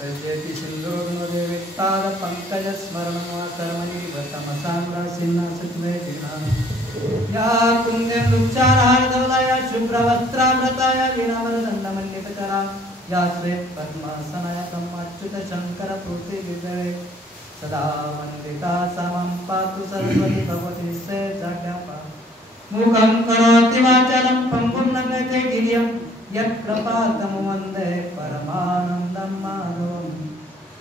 तस्यति सिंधुर्नुदे वित्तार पंकज स्मरणं वा कर्मणि भतमसाम्रा सिन्नासुत्वेदिना या कुंदें दुच्चारार्धवदया शुभ्रवस्त्रामृताय वीणावरदण्डमल्लिकचरा या श्वेत पद्मासनाय कम्माच्युत शंकर पूर्ति विजये सदा वन्दिता समं पातु सरस्वती भगवती से जगपा मुखं करोति वाचालं पंगुं लङ्घयते गिरियं यत्कृपातं वन्दे परमानन्दं माधवं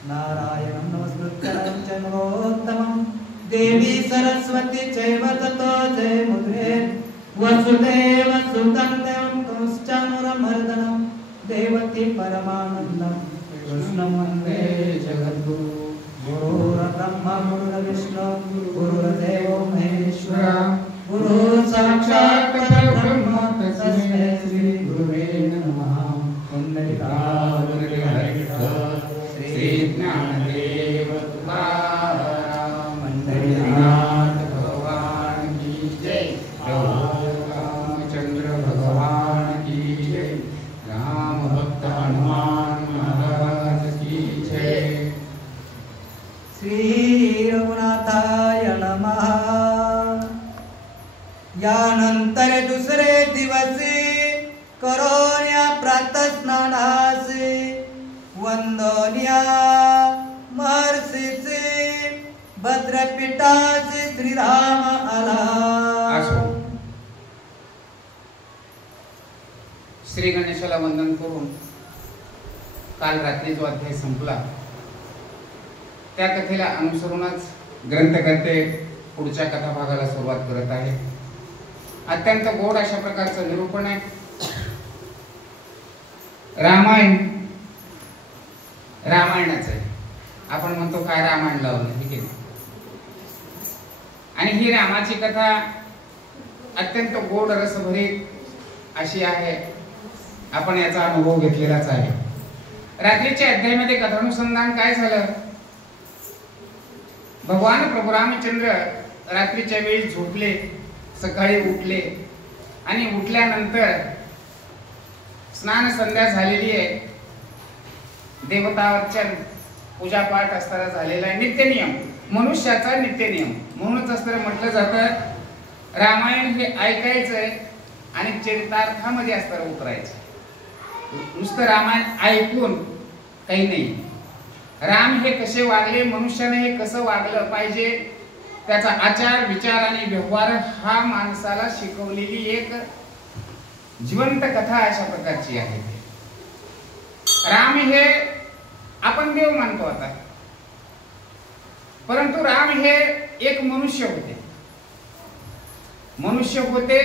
नारायणं नमस्कृत्य नरं चैव देवी सरस्वती चैव ततो जयमुद्रे वसुदेवसुतं देवं कंश्चानुरमर्दनं देवकी परमानन्दं कृष्णं वन्दे जगद्गुरुं गुरुर्ब्रह्मा गुरुर्विष्णु गुरुर्देवो महेश्वरः गुरु साक्षात् परब्रह्म तस्मै श्री गुरुवे नमः वन्दे श्री ज्ञानदेव तुकाराम पंढरीनाथ भगवान की जय रामचंद्र भगवान की जय राम भक्त हनुमान महाराज की जय श्री रघुनाथाय नमः यानंतर दुसरे दिवसी करोन्या प्रातस्नानासी वंदोन्या महर्षीचे भद्रपीठाचे श्रीराम आला. श्री गणेशाला वंदन करून काल रात्री जो अध्याय संपला त्या कथेला अनुसरूनच ग्रंथकर्ते पुढच्या कथाभागाला सुरुवात करत आहे. अत्यंत गोड अशा प्रकारचं निरूपण आहे. रामायणाचं आहे. आपण म्हणतो काय रामायण लावलं ठीक आहे. आणि ही रामाची कथा अत्यंत गोड रसभरीत अशी आहे. आपण याचा अनुभव घेतलेलाच आहे. रात्रीच्या अध्यायामध्ये कथानुसंधान काय झालं. भगवान प्रभू रामचंद्र रात्रीच्या वेळी झोपले, सकाळी उठले आणि उठल्यानंतर स्नान संध्या झालेली आहे. देवतार्चन पूजापाठ असताना झालेला आहे. नित्यनियम मनुष्याचा नित्यनियम म्हणूनच असताना म्हटलं जातं रामायण हे ऐकायचंय आणि चरितार्थामध्ये असताना उतरायचं. नुसतं रामायण ऐकून काही नाही. राम हे कसे वागले, मनुष्याने हे कसं वागलं पाहिजे, त्याचा आचार विचार आणि व्यवहार हा माणसाला शिकवलेली एक जिवंत कथा अशा प्रकारची आहे. राम हे आपण देव मानतो आता, परंतु राम हे एक मनुष्य होते. मनुष्य होते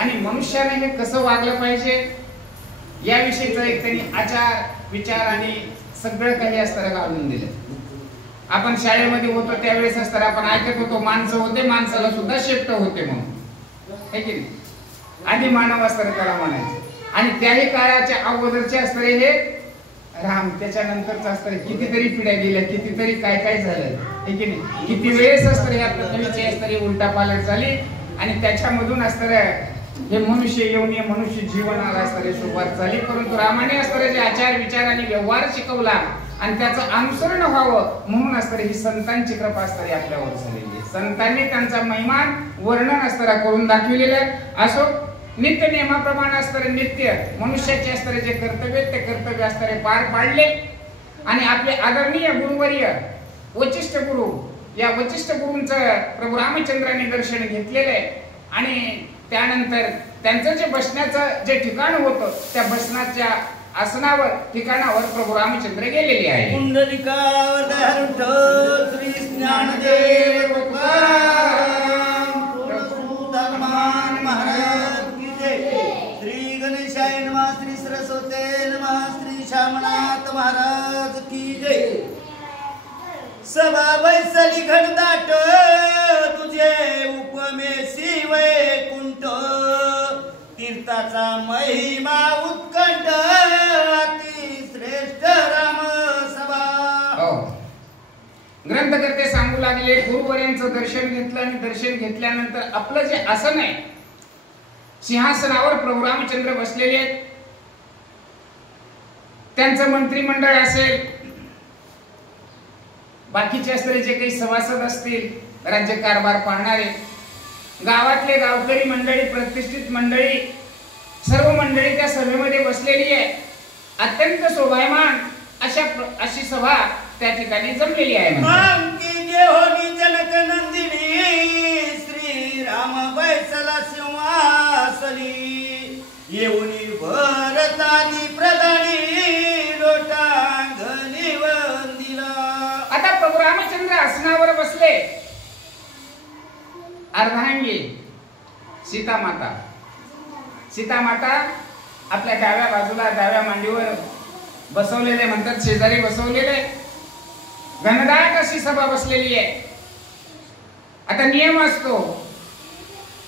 आणि मनुष्याने हे कसं वागलं पाहिजे याविषयीचा एक त्यांनी आचार विचार आणि सगळं काही असताना घालून दिलं. आपण शाळेमध्ये होतो त्यावेळेस असताना आपण ऐकत होतो माणसं होते, माणसाला सुद्धा शेपट होते म्हणून है की नाही. आधी मानव असताना त्याला म्हणायचे. आणि त्याही काळाच्या अगोदरचे असणारे हे राम, त्याच्यानंतरच असणारे कितीतरी पिढ्या गेल्या, कितीतरी काय काय झालं है की नाही. किती वेळेस असणारे या पृथ्वीची असणारी उलटापालट झाली आणि त्याच्यामधून असणारे हे मनुष्य येऊन मनुष्य जीवनाला असणारी सुरुवात झाली. परंतु रामाने असणारे जे आचार विचार आणि व्यवहार शिकवला आणि त्याचं अनुसरण व्हावं म्हणून असणारी ही संतांची कृपा असणारी आपल्यावर झालेली आहे. संतांनी त्यांचा महिमान वर्णन असणारा करून दाखविलेलं आहे. असो नित्य नियमाप्रमाणे असणारे नित्य मनुष्याचे असणारे जे कर्तव्य ते कर्तव्य असणारे पार पाडले आणि आपले आदरणीय गुरुवर्य वचिष्ठ गुरु या वचिष्ठ गुरूंचं प्रभू रामचंद्रांनी दर्शन घेतलेलं आहे. आणि त्यानंतर त्यांचं जे बसण्याचं जे ठिकाण होतं त्या बसण्याच्या आसनावर ठिकाणावर प्रभू रामचंद्र गेलेले आहे. पुंडलिकावर धरून श्री ज्ञानदेव तुकाराम भगवान महाराज की जय. श्री गणेशाय नमः, श्री सरस्वते नमः, श्री श्यामनाथ महाराज की जय. सभा बैसली घनदाट तुझे उपमेसी वैकुंठ तीर्थाचा महिमा उत्कंठ अति श्रेष्ठ राम सभा. ग्रंथकर्ते सांगू लागले गुरुवर्यांचं दर्शन घेतलं आणि दर्शन घेतल्यानंतर आपलं जे आसन आहे सिंहासनावर प्रभू रामचंद्र बसलेले आहेत. त्यांचं मंत्रिमंडळ असेल बाकीचे असणारे जे काही सभासद असतील, राज्यकारभार पाहणारे, गावातले गावकरी मंडळी, प्रतिष्ठित मंडळी, सर्व मंडळी त्या सभेमध्ये बसलेली आहे. अत्यंत शोभायमान अशी सभा त्या ठिकाणी जमलेली आहे. जनक नंदिनी श्री राम बैसला सिंहासनी, येऊनी भरतानी प्रधानी लोटांगणी वंदिला. आता प्रभू रामचंद्र आसनावर बसले. अर्धांगी सीता माता आपल्या डाव्या बाजूला, डाव्या मांडीवर बसवलेले म्हणतात, शेजारी बसवलेले. घनदाट अशी सभा बसलेली आहे. आता नियम असतो,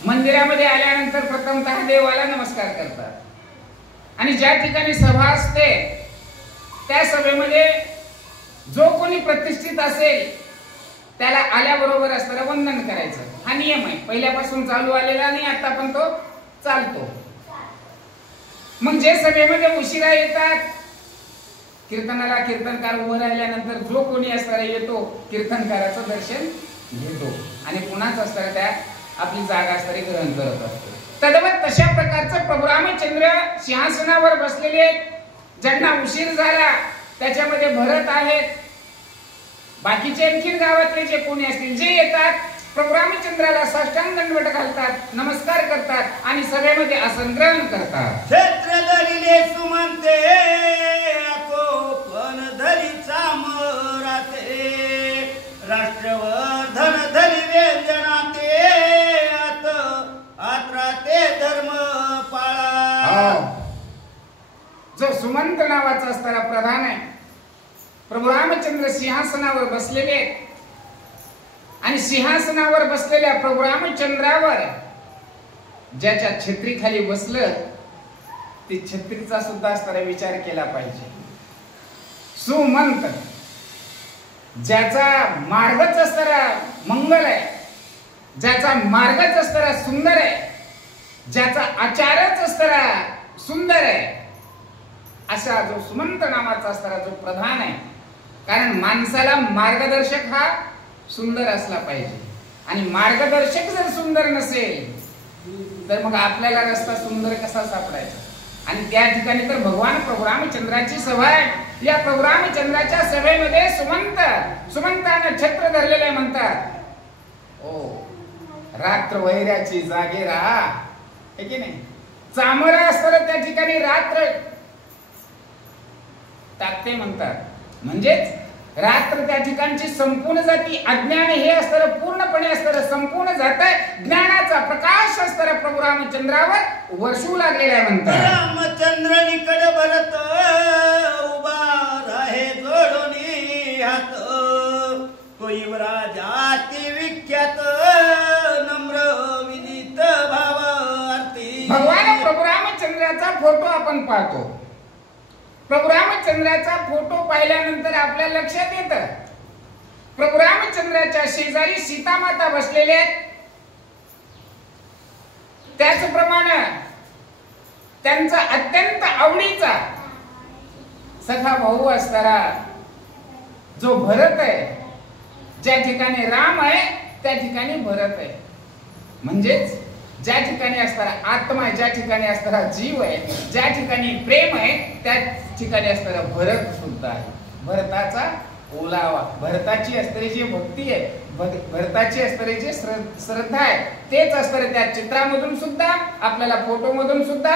मंदिरामध्ये आल्यानंतर प्रथमतः देवाला नमस्कार करतात आणि ज्या ठिकाणी सभा असते त्या सभेमध्ये जो कोणी प्रतिष्ठित असेल त्याला आल्याबरोबर असताना वंदन करायचं. हा नियम आहे, पहिल्यापासून चालू आलेला नाही, आता पण तो चालतो. मग जे सभेमध्ये उशिरा येतात, कीर्तनाला कीर्तनकार उभं राहिल्यानंतर जो कोणी असणारा येतो, कीर्तनकाराचं दर्शन घेतो आणि पुन्हाच असणारा त्या आपली जागा असणारी ग्रहण करत असतो. तद्वत तशा प्रकारचं प्रभू रामचंद्र सिंहासनावर बसलेले आहेत. ज्यांना उशीर झाला त्याच्यामध्ये भरत आहेत. बाकीचे आणखीन गावातले जे कोणी असतील जे येतात, प्रभू रामचंद्राला साष्टांग दंडवत घालतात, नमस्कार करतात आणि सभेमध्ये आसन ग्रहण करतात. क्षेत्र धरिले सुमंते पण धरी चामराते, राष्ट्रवर्धन धरी व्यंजनाते, आत्राते धर्म पाळा. जो सुमंत नावाचा असणारा प्रधान आहे, प्रभू रामचंद्र सिंहासनावर बसलेले आहेत आणि सिंहासनावर बसलेल्या प्रभू रामचंद्रावर ज्याच्या छत्रीखाली बसलं ती छत्रीचा सुद्धा असणारा विचार केला पाहिजे. सुमंत, ज्याचा मार्गच असणारा मंगल आहे, ज्याचा मार्गच असणारा सुंदर आहे, ज्याचा आचारच असणारा सुंदर आहे, असा जो सुमंत नावाचा असणारा जो प्रधान आहे. कारण माणसाला मार्गदर्शक हा सुंदर असला पाहिजे आणि मार्गदर्शक जर सुंदर नसेल तर मग आपल्याला रस्ता सुंदर कसा सापडायचा. आणि त्या ठिकाणी तर भगवान प्रभू रामचंद्राची सभा आहे. या प्रभू रामचंद्राच्या सभेमध्ये सुमंतानं छत्र धरलेले म्हणतात, ओ रात्र वैऱ्याची जागे राहा, हे की नाही. चामरा असताना त्या ठिकाणी रात्र टाकते म्हणतात, म्हणजेच रात्र त्या ठिकाणची संपूर्ण जाती. अज्ञान हे असतं पूर्णपणे असतं, संपूर्ण जात आहे. ज्ञानाचा प्रकाश असतं प्रभू रामचंद्रावर वर्षू लागलेला आहे म्हणतात. रामचंद्र निकड भरत उभा राहे जोडोनी हात, तो युवराजाती विख्यात नम्र विनीत भावार्थी. भगवान प्रभू रामचंद्राचा फोटो आपण पाहतो. प्रभू रामचंद्राचा फोटो पाहिल्यानंतर आपल्या लक्षात येतं प्रभू रामचंद्राच्या शेजारी सीता माता बसलेले आहेत. त्याचप्रमाणे त्यांचा अत्यंत आवडीचा सखा भाऊ असणारा जो भरत आहे, ज्या ठिकाणी राम आहे त्या ठिकाणी भरत आहे. म्हणजेच ज्या ठिकाणी असणारा आत्मा आहे, ज्या ठिकाणी असणारा जीव आहे, ज्या ठिकाणी प्रेम आहे त्या ठिकाणी असणारा भरत सुद्धा आहे. भरताचा ओलावा, भरताची असणारी जी भक्ती आहे, भरताची असणारी जी श्रद्धा आहे, तेच असणारे त्या चित्रामधून सुद्धा आपल्याला फोटो मधून सुद्धा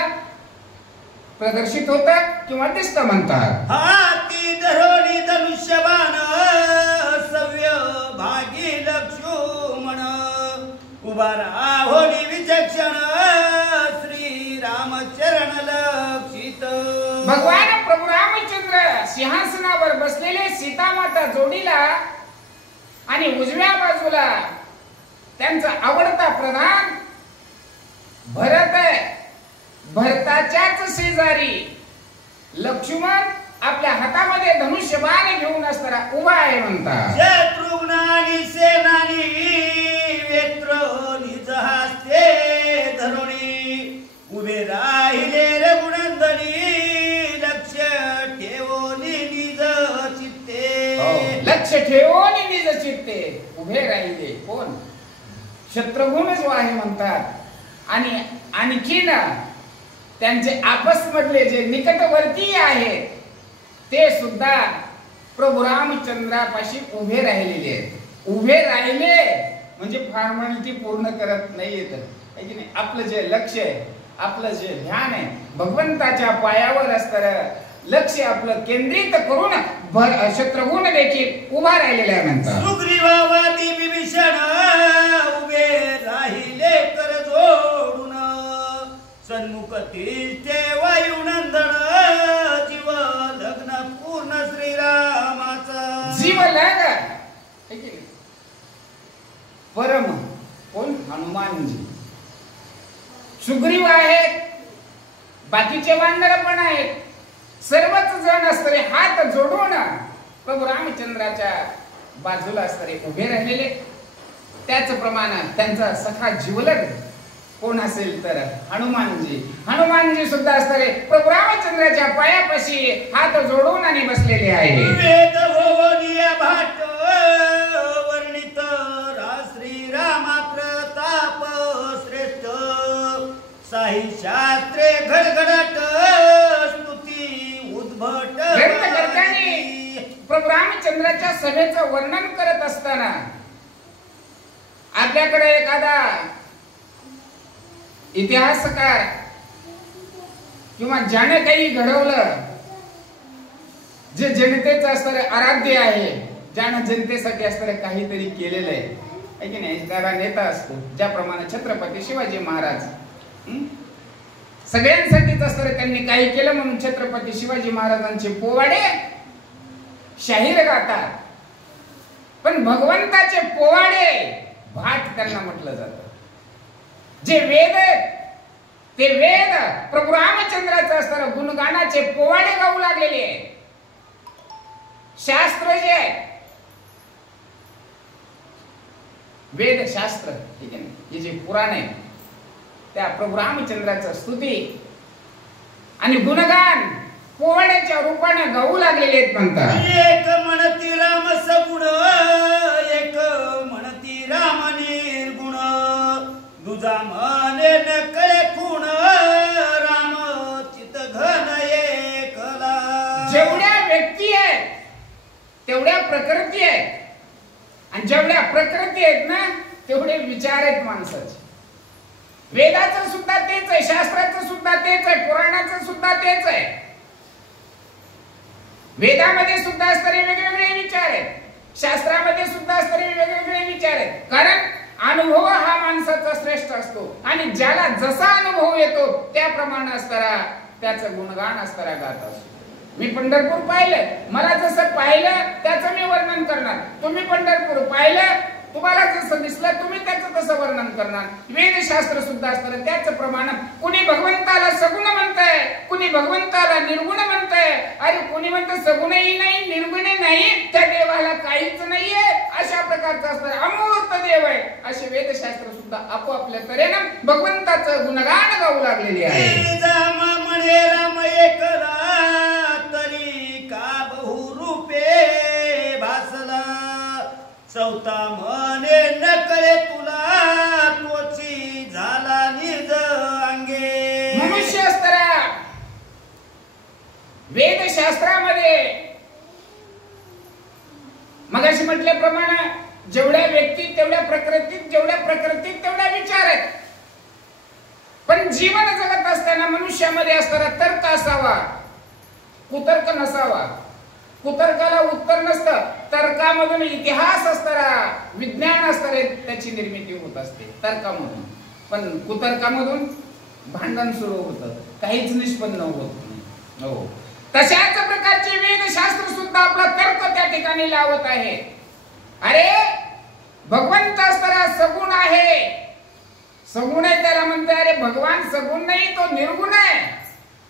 प्रदर्शित होतं किंवा दिसतं म्हणतात. हाती धरोणी धनुष्यबाण सव्य भागी लक्ष्मण, उभा राहोनी विचक्षण श्री रामचरण लक्षित. भगवान प्रभू रामचंद्र सिंहासनावर बसलेले सीता माता जोडीला आणि उजव्या बाजूला त्यांचा आवडता प्रधान भरत आहे. भरताच्याच शेजारी लक्ष्मण आपल्या हातामध्ये धनुष्यबाण घेऊन असताना उभा आहे म्हणतात. शत्रुघ्न आणि सेनानी वेत्र निज हस्ते धरुणी, उभे राहिले रघुनंदनी लक्ष ठेवोनी निज चित्ते. लक्ष ठेवून निज चित्ते उभे राहिले कोण? शत्रुघ्न जो आहे म्हणतात. आणि आणखीन त्यांचे आपसमधले जे निकटवर्तीय आहेत ते सुद्धा प्रभू रामचंद्रापाशी उभे राहिलेले आहेत. उभे राहिले म्हणजे फॉर्मॅलिटी पूर्ण करत नाहीयेत, आहे की नाही. आपलं जे लक्ष आहे, आपलं जे ध्यान आहे, भगवंताच्या पायावर असतं लक्ष आपलं केंद्रित करून शत्रुघ्न देखील उभा राहिलेला म्हणतात. सुग्रीवादी विभीषण उभे राहिले कर जोडून, सन्मुख ते वायुनंदन, जीव लग्न पूर्ण श्रीरामाचा. जीव लग्न परम कोण? हनुमानजी. सुग्रीव आहेत, बाकीचे वानर पण आहेत, सर्वच जण असतरे हात जोडून प्रभू रामचंद्राच्या बाजूला असतरे उभे राहिलेले. त्याचप्रमाणे त्यांचा सखा जीवलग कोण असेल तर हनुमानजी. हनुमानजी सुद्धा असतरे प्रभू रामचंद्राच्या पायापाशी हात जोडून आणि बसलेले आहे. वेद भवनिया भाट वर्णित श्री रामा प्रताप श्रेष्ठ, साई शास्त्रे घडघडट स्तुती उद्भट. ग्रंथकर्त्यांनी प्रभू रामचंद्राच्या सभेचं वर्णन करत असताना आपल्याकडे एखादा इतिहासकार किंवा ज्याने काही घडवलं, जे जनतेचं असणारे आराध्य आहे, ज्यानं जनतेसाठी असणारे काहीतरी केलेलं आहे की नाही. एखादा नेता असतो, ज्याप्रमाणे छत्रपती शिवाजी महाराज सगळ्यांसाठीच असणारे त्यांनी काही केलं म्हणून छत्रपती शिवाजी महाराजांचे पोवाडे शाहीर गातात. पण भगवंताचे पोवाडे भाट त्यांना म्हटलं जातं. जे वेद ते वेद प्रभू रामचंद्राचं असणारं गुणगानाचे पोवाडे गाऊ लागलेले आहेत. शास्त्र जे आहे, वेद शास्त्र, ठीक आहे, हे जे पुराण आहे त्या प्रभू रामचंद्राचं स्तुती आणि गुणगान पोवाड्याच्या रूपाने गाऊ लागलेले आहेत म्हणतात. एक म्हणती राम सगुण, एक म्हणती राम निर्गुण, दुजा म्हणे न कळे खूण, राम चित घन एकला. जेवढ्या व्यक्ती आहेत तेवढ्या प्रकृती आहेत, आणि जेवढ्या प्रकृती आहेत ना तेवढे विचार आहेत माणसाचे. वेदाचं सुद्धा तेच आहे, शास्त्राचं सुद्धा तेच आहे, पुराणाचं सुद्धा तेच आहे. वेदामध्ये सुद्धा असणारे वेगवेगळे विचार आहेत, शास्त्रामध्ये सुद्धा असणारे वेगवेगळे विचार आहेत. कारण अनुभव हा माणसाचा श्रेष्ठ असतो आणि ज्याला जसा अनुभव येतो त्याप्रमाणे असणारा त्याचं गुणगान असणारा गात असतो. मी पंढरपूर पाहिलं, मला जसं पाहिलं त्याचं मी वर्णन करणार. तुम्ही पंढरपूर पाहिलं, तुम्हाला जसं दिसलं तुम्ही त्याचं तसं वर्णन करणार. वेदशास्त्र सुद्धा असतं त्याच प्रमाणे. कुणी भगवंताला सगुण म्हणताय, कुणी भगवंताला निर्गुण म्हणताय. अरे कुणी म्हणतं सगुणही नाही निर्गुणही नाही, त्या देवाला काहीच नाहीये, अशा प्रकारचं असतं अमूर्त देव आहे. असे वेदशास्त्र सुद्धा आपोआपल्या तऱ्हेनं भगवंताचं गुणगान गाऊ लागलेले आहे. राम एकला तरी का बहुरूपे भासला, चौथा म्हणे न कळे तुला, तोची झाला निज अंगे. मनुष्य असताना वेदशास्त्रामध्ये मगाशी म्हटल्याप्रमाणे जेवढ्या व्यक्ती तेवढ्या प्रकृतीत, जेवढ्या प्रकृतीत तेवढ्या विचार आहेत. पण जीवन जगत असताना मनुष्यामध्ये असताना तर्क असावा, कुतर्क नसावा. कुतर्काला उत्तर नसतं, तर्कामधून इतिहास असताना विज्ञान असताना त्याची निर्मिती होत असते तर्कामधून. पण कुतर्कामधून भांडण सुरू होतं, काहीच निष्पन्न होत नाही. हो, तशाच प्रकारचे वेदशास्त्र सुद्धा आपला तर्क त्या ठिकाणी लावत आहे. अरे भगवंत असताना सगुण आहे, सगुण आहे त्याला म्हणते. अरे भगवान सगुण नाही, तो निर्गुण आहे.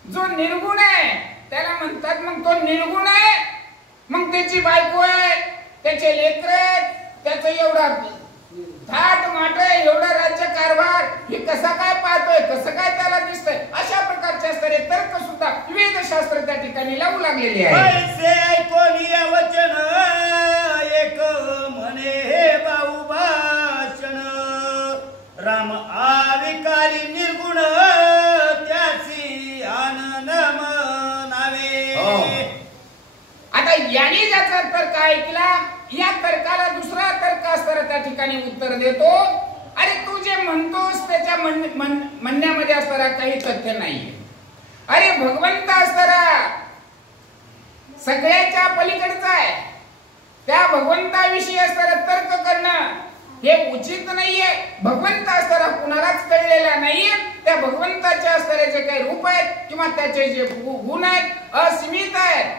जो निर्गुण आहे त्याला म्हणतात मग तो निर्गुण आहे. मग त्याची बायको आहे, त्याचे लेकर आहेत, त्याचं एवढा थाट माट आहे, एवढा राज्य कारभार, हे कसा काय पाहतोय, कसं काय त्याला दिसतंय. अशा प्रकारचे असणारे तर्क सुद्धा वेदशास्त्र त्या ठिकाणी लावू लागलेले आहे. ऐसे ऐकोनी वचन याने ज्याचा तर्क ऐकला या तर्काला दुसरा तर्क असताना त्या ठिकाणी उत्तर देतो, अरे तू जे म्हणतोस त्याच्या म्हणण्यामध्ये असताना काही तथ्य नाहीये. अरे भगवंत असताना सगळ्याच्या पलीकडचा आहे, त्या भगवंताविषयी असताना तर्क करणं हे उचित नाहीये. भगवंत असताना कुणालाच कळलेला नाहीये. त्या भगवंताच्या असणारे जे काही रूप आहेत किंवा त्याचे जे गुण आहेत असीमित आहेत,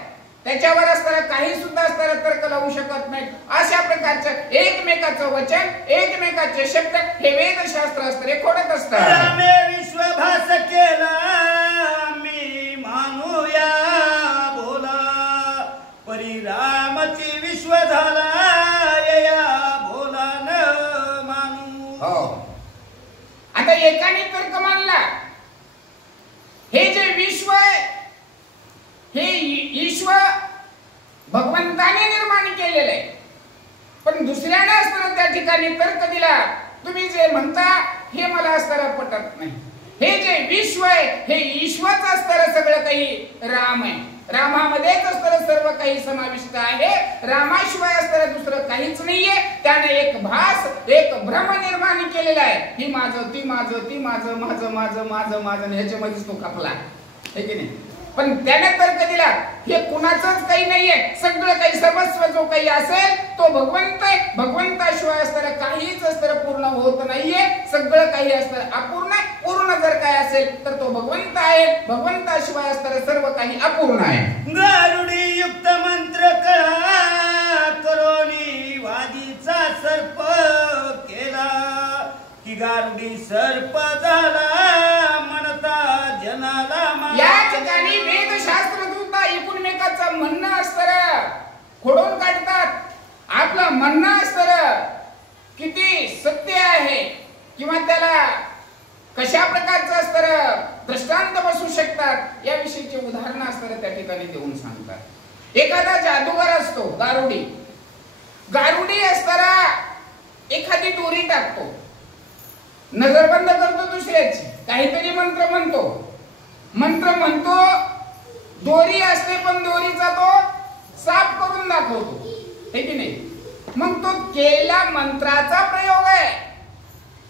त्याच्यावर असताना काही सुद्धा असताना तर्क लावू शकत नाही. अशा प्रकारचं एकमेकाचं वचन एकमेकाचे शब्द हे वेदशास्त्र असतं खोडत असतात. रामे विश्वभास केला मी मानूया बोला, परी रामची विश्व झाला या बोला न मानू. आता एकाने तर्क मानला हे जे विश्व आहे हे ईश्वर भगवंताने निर्माण केलेलं आहे. पण दुसऱ्याने असताना त्या ठिकाणी तर्क दिला, तुम्ही जे म्हणता हे मला असताना पटत नाही. हे जे विश्व आहे हे ईश्वरच असताना सगळं काही राम आहे, रामामध्येच असताना सर्व काही समाविष्ट आहे. रामाशिवाय असताना दुसरं काहीच नाहीये. त्याने एक भास एक भ्रम निर्माण केलेला आहे. ही माझं ती माझं ती माझं माझं माझं माझं माझं ह्याच्यामध्येच तो खपला आहे की नाही. पण त्याने तर्क दिला हे कुणाचंच काही नाहीये, सगळं काही सर्वस्व जो काही असेल तो भगवंत आहे. भगवंताशिवाय असताना काहीच असताना पूर्ण होत नाहीये, सगळं काही असताना अपूर्ण आहे. पूर्ण जर काय असेल तर तो भगवंत आहे, भगवंताशिवाय असताना सर्व काही अपूर्ण आहे. गारुडी युक्त मंत्र कळा करोनी वादीचा सर्प केला, की गारुडी सर्प झाला म्हणता जनाला. या ठिकाणी वेदशास्त्र सुद्धा एकमेकाचं म्हणणं असतं खोडून काढतात. आपलं म्हणणं असतं किती सत्य आहे किंवा त्याला कशा प्रकारचं असतं दृष्टांत बसू शकतात याविषयीचे उदाहरणं असतात त्या ठिकाणी देऊन सांगतात. एखादा जादूगार असतो गारुडी, गारुडी असताना एखादी दोरी टाकतो, नजर बंद करतो दुसऱ्याची, काहीतरी मंत्र म्हणतो, दोरी असते पण दोरीचा तो साफ करून दाखवतो हे की नाही. मग तो केलेला मंत्राचा प्रयोग आहे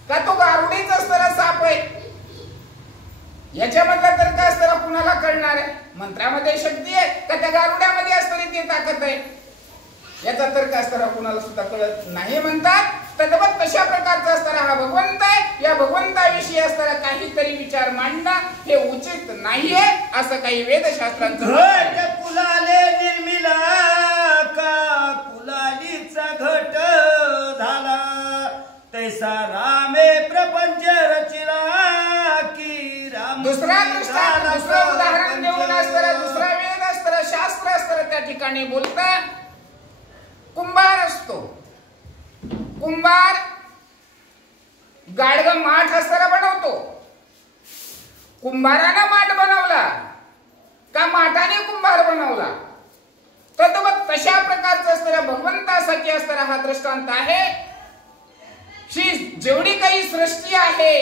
का तो गारुडीच असताना साप आहे, याच्यामधला तर्क असताना कुणाला कळणार आहे. मंत्रामध्ये शक्ती आहे का त्या गारुड्यामध्ये असताना ती ताकद आहे, याचा तर्क असताना कुणाला सुद्धा कळत नाही. म्हणतात तद्वत तशा प्रकारचा असताना हा भगवंत आहे, या भगवंताविषयी असताना काहीतरी विचार मांडणं हे उचित नाहीये असं काही वेदशास्त्रांचं. घट कुलाले निर्मिला का कुलालीचा घट झाला, तैसा रामे प्रपंच रचिला की राम. दुसरा दृष्टांत दुसरं उदाहरण देऊन असताना दुसरा वेद असताना शास्त्र असताना त्या ठिकाणी बोलतात. कुंभार असतो, कुंभार गाडग माठ असताना बनवतो. कुंभारानं माठ बनवला का माठाने कुंभार बनवला, तद्वत तशा प्रकारचं असताना भगवंतासाठी असताना हा दृष्टांत आहे. ही जेवढी काही सृष्टी आहे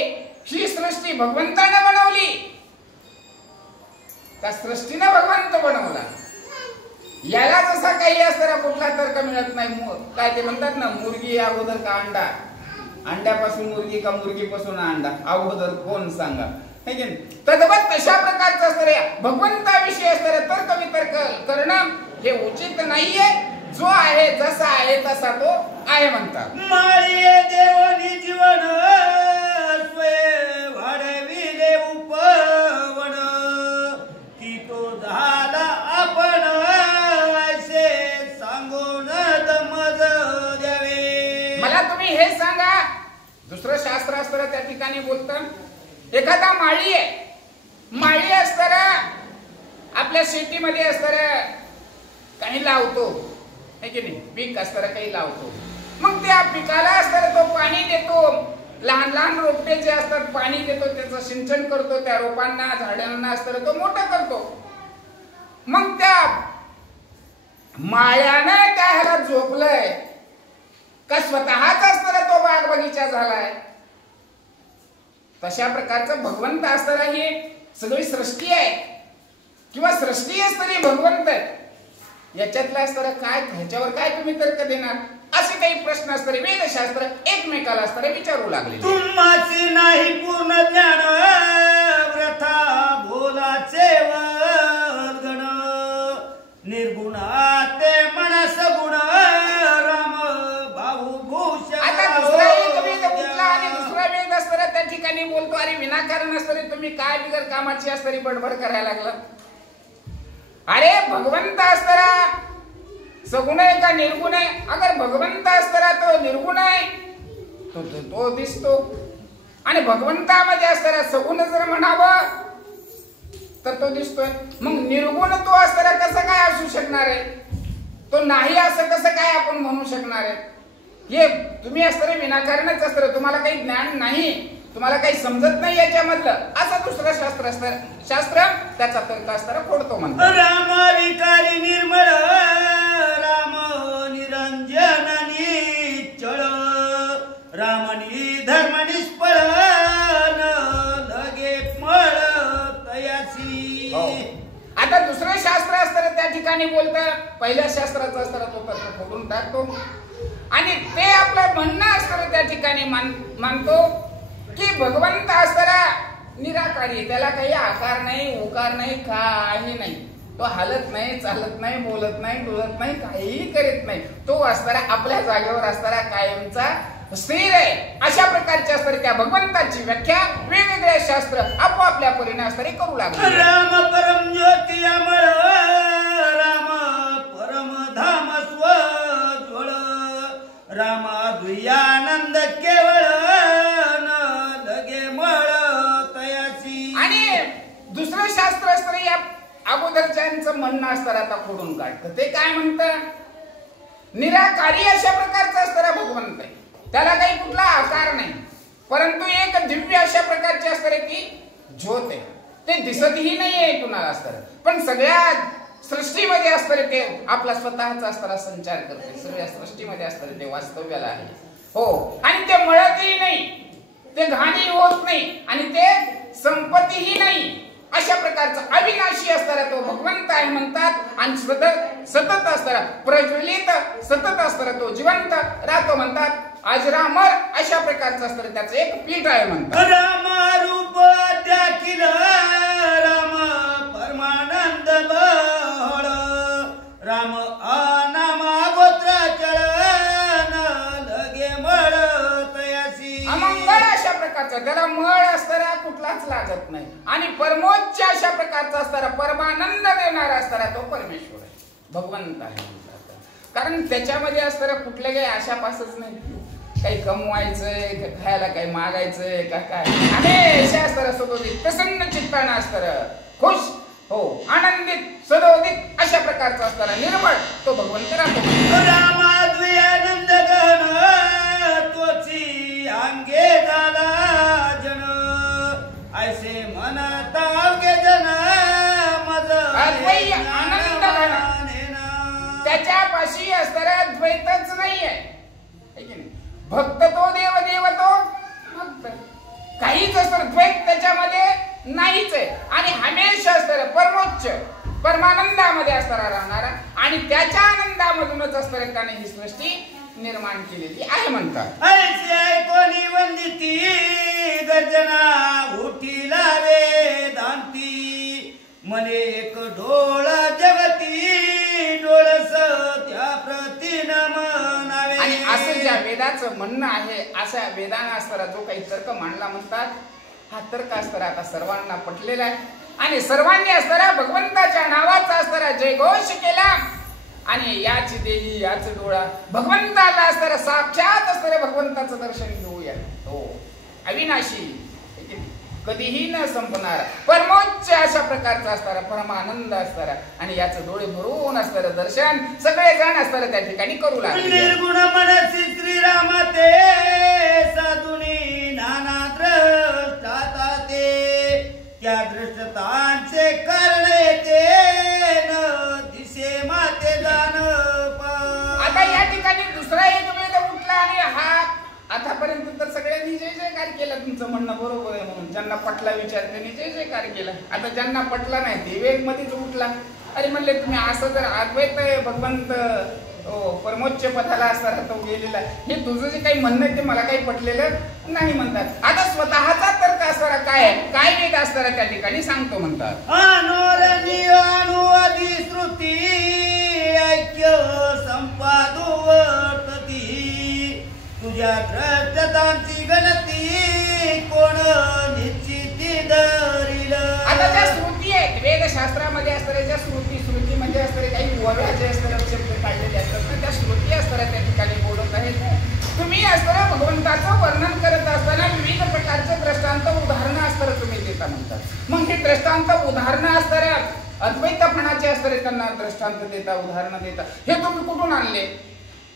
ही सृष्टी भगवंताने बनवली का सृष्टीने भगवंत बनवला, याला जसा काही असताना कुठला तर्क मिळत नाही. काय ते म्हणतात ना, मुर्गी अगोदर का अंडा, अंड्यापासून मुर्गी का मुर्गीपासून अंडा, अगोदर कोण सांगा. तद्वत तशा प्रकारचं असतं भगवंताविषयी असणारे तर्क वितर्क करणं हे उचित नाहीये. जो आहे जसा आहे तसा तो आहे म्हणतात. माये देवनी जीवन स्वय वाढविले उपवन, की तो झाला आपण असे सांगून दमज द्यावे. मला तुम्ही हे सांगा, दुसरं शास्त्र असताना त्या ठिकाणी बोलतं एखादा माळी आहे, माळी असताना आपल्या शेतीमध्ये असताना काही लावतो है की नाही, पीक असताना काही लावतो. मग त्या पिकाला असताना तो पाणी देतो, लहान लहान रोपटे जे असतात पाणी देतो, त्याचं सिंचन करतो, त्या रोपांना झाडांना असताना तो मोठा करतो. मग त्या माळ्यानं त्या ह्याला झोपलंय का स्वतःच असताना तो बाग बगीचा झालाय. तशा प्रकारचं भगवंत असताना ही सगळी सृष्टी आहे किंवा सृष्टी असताना भगवंत आहे. याच्यातलं असतं काय, ह्याच्यावर काय तुम्ही तर्क देणार, असे काही प्रश्न असतात वेदशास्त्र एकमेकाला असतात विचारू लागले. तुम्हाची नाही पूर्ण ज्ञान व्रथा बोलाचे वल्गण निर्गुणा ते मनस गुण राम भाऊ भूषण. आता दुसरा एक वेद कुठला आणि दुसरा वेद असताना त्या ठिकाणी बोलतो अरे विनाकारण असताना तुम्ही काय बिगर कामाची असताना बडबड करायला लागला. अरे भगवंत असताना सगुण आहे का निर्गुण आहे. अगर भगवंत असताना तो निर्गुण आहे तो दिसतो आणि भगवंतामध्ये असताना सगुण जर म्हणावं तर तो दिसतोय. मग निर्गुण तो असताना कसं काय असू शकणार आहे, तो नाही असं कसं काय आपण म्हणू शकणार आहे. हे तुम्ही असताना विनाकारणच असतं, तुम्हाला काही ज्ञान नाही, तुम्हाला काही समजत नाही याच्यामधलं असं दुसरं शास्त्र असतं. शास्त्र त्याचा तर्क असताना फोडतो म्हणतो. राम विकारी निर्मळ राम निरंजन निश्चळ रामनी धर्म निष्फळ लगे मळ तयासी. आता दुसरं शास्त्र असताना त्या ठिकाणी बोलतं पहिल्या शास्त्राचं असताना तो तर्क फोडून टाकतो आणि ते आपलं म्हणणं असताना त्या ठिकाणी मानतो की भगवंत असताना निराकारी, त्याला काही आकार नाही उकार नाही काही नाही, तो हालत नाही चालत नाही बोलत नाही डुलत नाही काहीही करीत नाही, तो असताना आपल्या जागेवर असताना कायमचा स्थिर आहे. अशा प्रकारची असणारी त्या भगवंताची व्याख्या वेगवेगळ्या शास्त्र आपापल्या परीने असणारे करू लागले. राम परम ज्योती अमळ राम परम धाम स्वज्वळ राम द्वियानंद केवळ लगे मळ तयासी. आणि दुसरं शास्त्र असतं या अगोदरच्यांचं म्हणणं असतं आता खोडून काढतं. ते काय म्हणतं, निराकारी अशा प्रकारचं असतं भगवंत आहे, त्याला काही कुठला आकार नाही, परंतु एक दिव्य अशा प्रकारचे असतं की ज्योत आहे, ते दिसतही नाहीये कुणाला असतं, पण सगळ्या सृष्टीमध्ये असतं ते आपला स्वतःचा असताना संचार करते, सगळ्या सृष्टीमध्ये असतं ते वास्तव्याला आहे. हो, आणि ते मळतही नाही, ते घाणी होत नाही आणि ते संपत्तीही नाही, अशा प्रकारचा अविनाशी असणारा तो भगवंत आहे म्हणतात. आणि सतत असणारा प्रज्वलित सतत असणारा तो जिवंत राहतो म्हणतात. अजरामर अशा प्रकारचं असतं त्याचं एक पीठ आहे म्हणतात. राम रूप त्याखिल राम परमानंद बळ राम अनामा गोत्र चरण लगे मळ तयासी. अमंगळ अशा प्रकारचा त्याला मळ असताना कुठलाच लागत नाही आणि परमोच्च अशा प्रकारचा असताना परमानंद देणारा असताना तो परमेश्वर आहे, भगवंत आहे. कारण त्याच्यामध्ये असताना कुठल्या काही आशापासच नाही, काही कमवायचंय खायला काही मागायचंय का काय, हमेशा असताना सदोदित प्रसन्न चित्तानं असताना खुश हो आनंदित सदोदित अशा प्रकारचा असताना निर्मळ तो भगवंत राहतो. रामा द्वियानंद गण तोची अंगे झाला जन ऐसे म्हणता अवघे जन मज आनंद घन, त्याच्यापाशी असताना द्वैतच नाहीये. भक्त तो देव, देव तो भक्त, काहीच असतं द्वैत त्याच्यामध्ये नाहीच आहे आणि हमेशा असतं परमोच्च परमानंदामध्ये असताना राहणारा आणि त्याच्या आनंदामधूनच असताना त्याने ही सृष्टी निर्माण केलेली आहे म्हणतात. ऐसी ऐकोनी वंदिती गर्जना उठीला वेदांती मने एक डोळा जगती डोळस त्या प्रती नमनावे. आणि असं ज्या वेदाचं म्हणणं आहे अशा वेदांना असताना जो काही तर्क मांडला म्हणतात, हा तर्क असताना आता सर्वांना पटलेला आहे आणि सर्वांनी असताना भगवंताच्या नावाचा असताना जयघोष केला आणि याची देही याच डोळा भगवंताला असताना साक्षात असताना भगवंताचं दर्शन घेऊया. हो, अविनाशी कधीही न संपणार परमोच्च अशा प्रकारचा असणारा परमानंद असणारा आणि याचं डोळे भरून असणारं दर्शन सगळे जण असणारं त्या ठिकाणी करू लागले. निर्गुण मनसी श्रीराम ते साधुनी नाना दृष्टाता ते त्या दृष्टांचे कारण येते न दिसे माते जाण. आता या ठिकाणी दुसरा एक वेद उठला आणि हा आतापर्यंत तर सगळ्यांनी जय जयकार केला. तुमचं म्हणणं बरोबर आहे म्हणून ज्यांना पटला विचार त्यांनी जय जयकार केला. आता ज्यांना पटला नाही ते वेग मध्येच उठला अरे म्हणले तुम्ही असं जर अद्वैत भगवंत परमोच्च पदाला असताना तो गेलेला हे तुझं जे काही म्हणणं आहे ते मला काही पटलेलं नाही म्हणतात. आता स्वतःचा तर्क असणारा काय आहे, काय वेद असणारा त्या ठिकाणी सांगतो म्हणतात. अनुवादी श्रुती ऐक्य संपादुवर्तती तुझ्या द्रष्टांची गणती कोण निश्चिती धरील. आता ज्या श्रुती आहेत वेदशास्त्रामध्ये असणाऱ्या ज्या श्रुती म्हणजे असणारे काही ओव्या जे असणारे शब्द काढलेले असतात ना त्या श्रुती असणाऱ्या त्या ठिकाणी बोलत आहेत. तुम्ही असणाऱ्या भगवंताचं वर्णन करत असताना विविध प्रकारचे दृष्टांत उदाहरणं असणारं तुम्ही देता म्हणतात. मग हे दृष्टांत उदाहरणं असणाऱ्या अद्वैतपणाचे असणारे त्यांना दृष्टांत देता उदाहरणं देता हे तुम्ही कुठून आणले,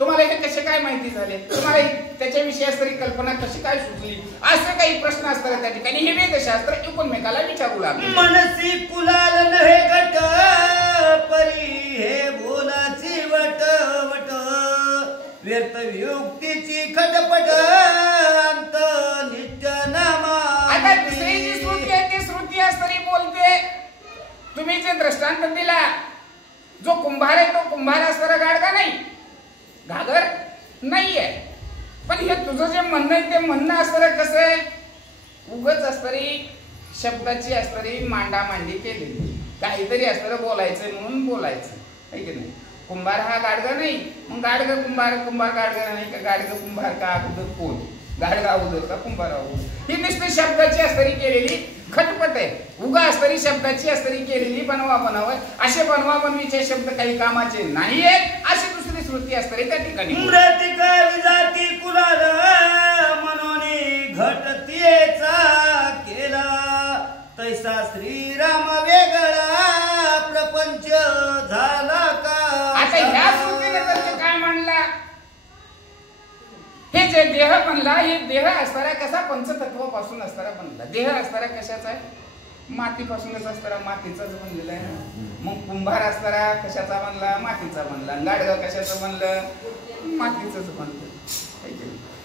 तुम्हाला हे कसे काय माहिती झाले, तुम्हाला त्याच्याविषयी असणारी कल्पना कशी काय सुचली, असे काही प्रश्न असतात त्या ठिकाणी हे वेदशास्त्र एकमेकाला विचारू लागले. मनसी कुलाल नहे गट परी हे बोलाची वट वट व्यर्थ युक्तीची खटपट अंत नित्य नामा. आता दुसरी जी श्रुती आहे ती श्रुती असणारी बोलते तुम्ही जे दृष्टांत दिला जो कुंभार आहे तो कुंभार असणारा गाडगा नाही, घागर नाहीये. पण हे तुझं जे म्हणणं आहे ते म्हणणं असणारं कसं आहे, उगच असणारी शब्दाची असणारी मांडामांडी केलेली, काहीतरी असणारं बोलायचं म्हणून बोलायचं आहे की नाही. कुंभार हा गाडगा नाही, मग गाडगा कुंभार, कुंभार गाडगा नाही का, गाडगा कुंभार का अगोदर कोण, गाडगा अगोदर का कुंभार अगोदर, ही नुसती शब्दाची असणारी केलेली खटपट आहे. उगा असणारी शब्दाची असणारी केलेली बनवा बनवा असे बनवा बनवीचे शब्द काही कामाचे नाही आहेत अशी दुसरी श्रुती असणारी त्या ठिकाणी. जाती कुलाल मनोनी घटतेचा केला तैसा श्रीराम वेगळा प्रपंच झाला का. आता ह्या श्रुतीने तर काय म्हणला, हे जे देह बनला हे देह असणारा कसा पंचतत्वापासून असणारा बनला. देह असणारा कशाचा आहे, मातीपासूनच असणारा मातीचाच बनलेला आहे. मग कुंभार असणारा कशाचा बनला, मातीचा बनला. गाडगा कशाचं बनलं, मातीचंच बनलं.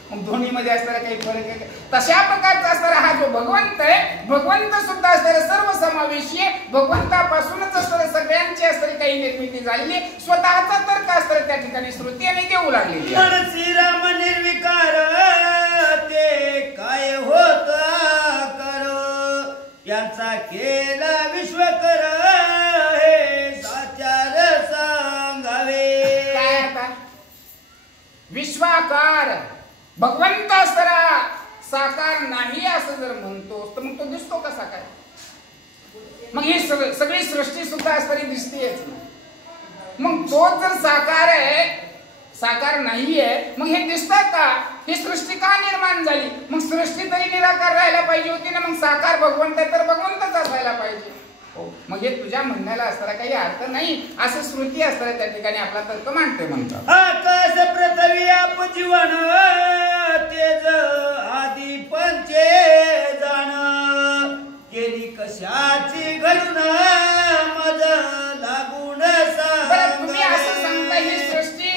मग दोन्ही मध्ये असणारा काही फरक आहे. तशा प्रकारचा असणारा हा जो भगवंत आहे, भगवंत सुद्धा असणारा सर्व समावेशी आहे. भगवंतापासूनच असणारे सगळ्यांची असणारी काही निर्मिती झालेली, स्वतःचा तर्क असणारा त्या ठिकाणी श्रुती आणि देऊ लागलेली. श्रीराम निर्विकार ते काय होत कर यांचा केला विश्वकर हे साचार सांगावे. काय आता विश्वाकार भगवंत असणारा साकार नाही असं जर म्हणतोस तर मग तो दिसतो कसा काय. मग ही सगळी सृष्टी सुद्धा असणारी दिसतेच ना. मग तो जर साकार आहे, साकार नाहीये, मग हे दिसतात का, ही सृष्टी का निर्माण झाली. मग सृष्टी तरी निराकार राहायला पाहिजे होती ना. मग साकार भगवंत तर भगवंतच असायला पाहिजे. मग हे तुझ्या म्हणण्याला असणारा काही अर्थ नाही असं श्रुती असणारा त्या ठिकाणी आपला तर्क मांडते म्हणतात. आकाश पृथ्वी आप जीवन तेज आदी पंचे जाण केली कशाची घडून मज लागून. तुम्ही असं सांगता ही सृष्टी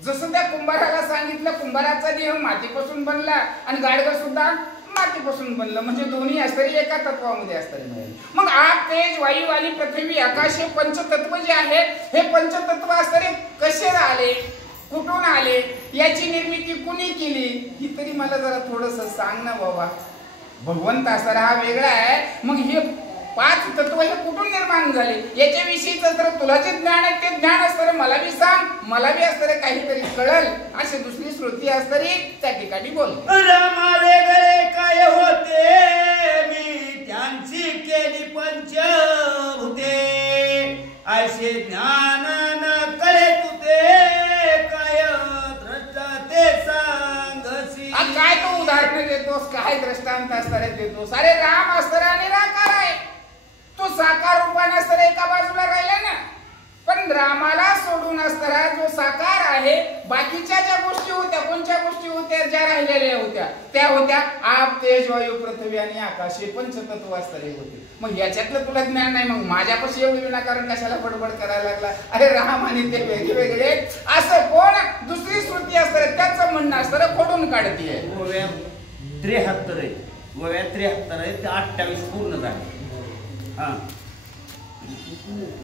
जसं त्या कुंभाराला सांगितलं कुंभाराचा देह मातीपासून बनला आणि गाडगा सुद्धा मातीपासून बनलं, म्हणजे दोन्ही असणारी एका तत्वामध्ये असणारी मिळेल. मग आग तेज वायू आणि पृथ्वी आकाश हे पंचतत्व जे आहेत हे पंचतत्व असणारे कसे आले, कुठून आले, याची निर्मिती कुणी केली ही तरी मला जरा थोडस सांग ना बाबा. भगवंत असणारा हा वेगळा आहे, मग हे पाच तत्व हे कुठून निर्माण झाले याच्याविषयी तर तुला जे ज्ञान आहे ते ज्ञान असणारे मला बी सांग, मला बी असणारे काहीतरी कळल अशी दुसरी श्रुती असणारी त्या ठिकाणी बोल. रामा वेगळे काय होते मी त्यांची केली पंचभूते ऐसे ज्ञान न कळे तुते काय द्रष्टा ते सांगसी. काय तू उदाहरण देतोस, काय दृष्टांत असणारे देतोस. अरे राम असणारा निराकार आहे, तो साकार रूपाने असणारा एका बाजूला राहिला ना. पण रामाला सोडून असणारा जो साकार आहे बाकीच्या ज्या गोष्टी होत्या, कोणत्या गोष्टी होत्या ज्या राहिलेल्या होत्या त्या होत्या आप तेज वायू पृथ्वी आणि आकाश हे पंचतत्व असणारे होते. मग याच्यातलं तुला ज्ञान नाही, मग माझ्यापाशी एवढी विनाकारण कशाला बडबड करायला लागला. अरे राम आणि ते वेगळे वेगळे असं कोण दुसरी श्रुती असणार त्याचं म्हणणं असणार खोडून काढतीये. 73 आहे, 73 आहे, 28 पूर्ण झाले. हा